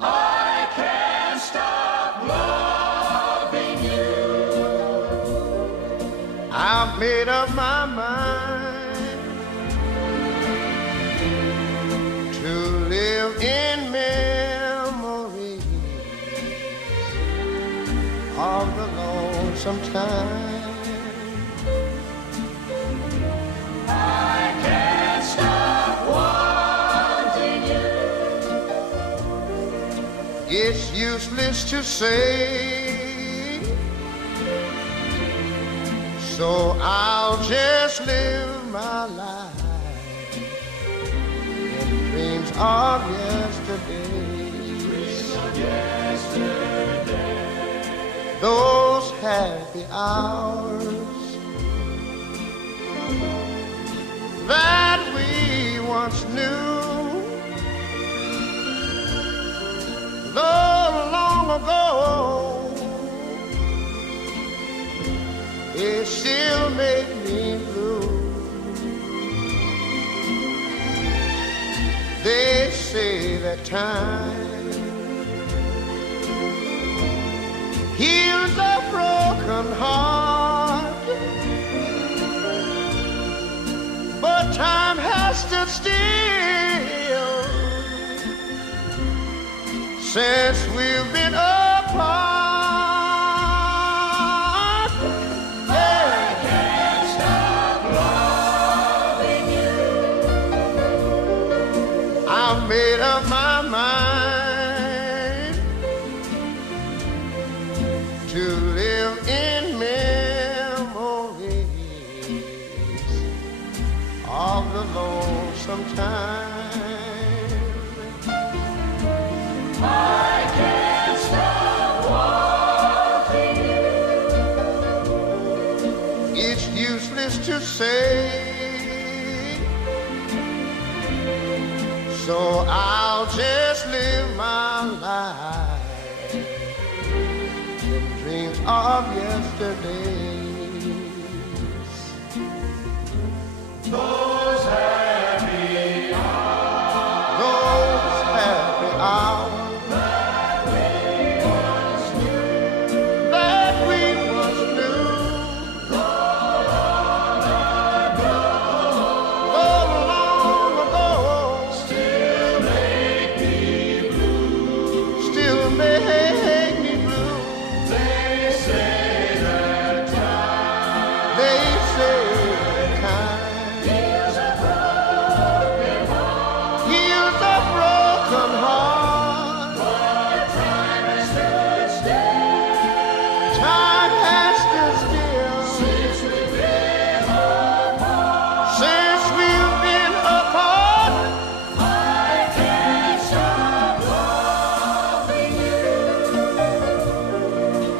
I can't stop loving you. I've made up my mind to live in memories of the lonesome time. I can't stop wanting you. It's useless to say, so I'll just live my life in dreams of yesterday. Those happy hours that we once knew, though long ago, it still make me blue. They say that time heals a broken heart, but time has stood still since we've been apart. Made up my mind to live in memories of the lonesome time. I can't stop wanting you. It's useless to say, so I'll just live my life in dreams of yesterdays. Those happy hours, those happy hours that we once knew,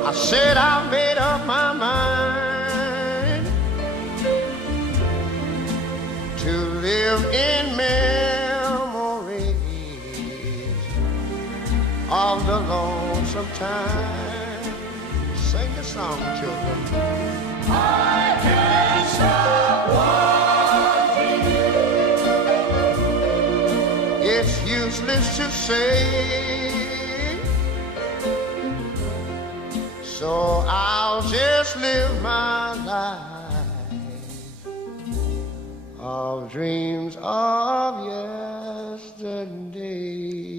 I said I made up my mind to live in memories of the lonesome time. Sing the song, children. I can't stop wanting you. It's useless to say, so I'll just live my life of dreams of yesterday.